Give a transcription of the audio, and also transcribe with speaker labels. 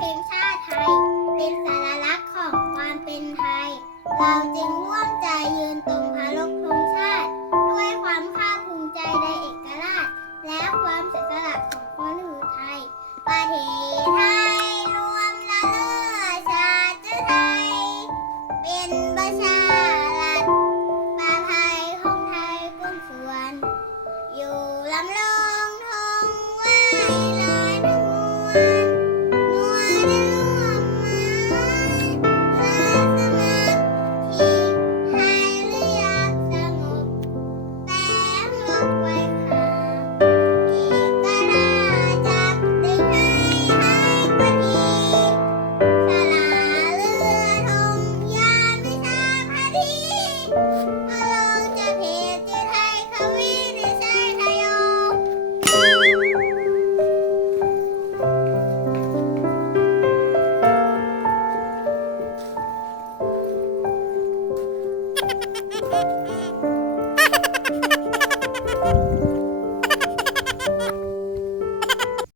Speaker 1: เพลงชาติไทย เป็นสารลักษณ์ของความเป็นไทย เราจึงร่วมใจยืนตรงพารกธงชาติ ด้วยความภาคภูมิใจในเอกราช และความเสียสละของคนหรือไทย ประเทศไทยรวมละเลิศชาติไทย เป็นประชารัฐประภัยของไทยกุ้งสวน อยู่ลำลอ